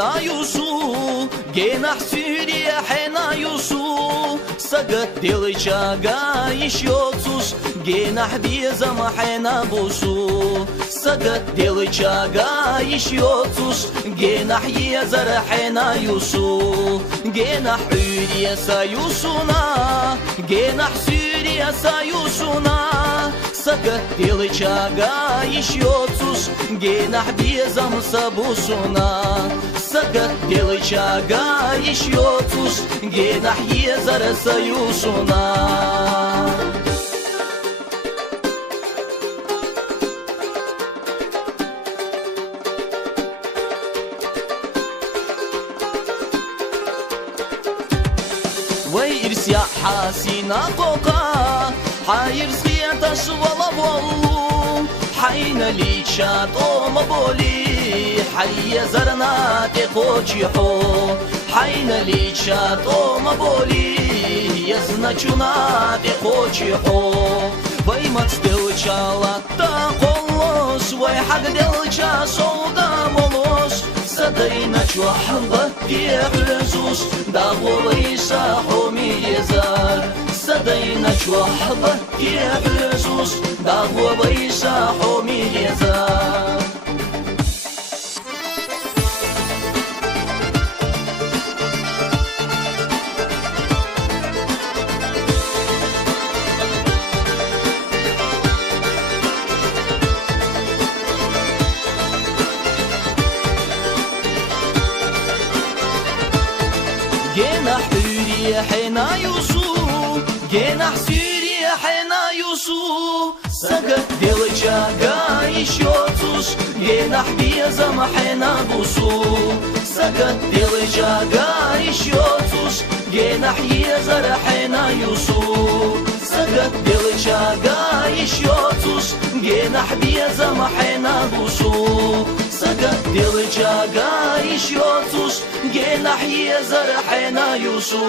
حنا يوسو جينا حسيري حنا يوسو سقط دلچا غايش يوتوس جينا حبيزا ما حنا بوسو سقط دلچا غايش يوتوس جينا حيزر حنا يوسو جينا حيري سايوسونا جينا حسيري سايوسونا سقط دلچا غايش يوتوس جينا حبيزا مسابوسونا سقط دلچا غايش يوتوس جينا حيزر سايوسونا ويرس يا حاسينا فوقا حاير سخيتش ولا بولو حين لي شات مبولي حي زرنا تخوشي حو حين لي شات مبولي يزنا چونا تخوشي حو وي متستو چالتا قولوس وي حق دلچا سودا مولوس سدينا چوحبت يحرزوس داغولي ساحو ميزار سدينا چوحبت يحرزوس داغولي ساحو ميزار جناح حيري حنا يوسو جناح سيري حنا يوسو سقط دلچا غايش يوتوس جناح بيزا ما حنا بوسو سقط دلچا غايش يوتوس جناح يزر حنا يوسو سقط دلچا غايش يوتوس جناح بيزا ما حنا بوسو سقط دلچا غايش يوتوس جناح يزر حنا يوسو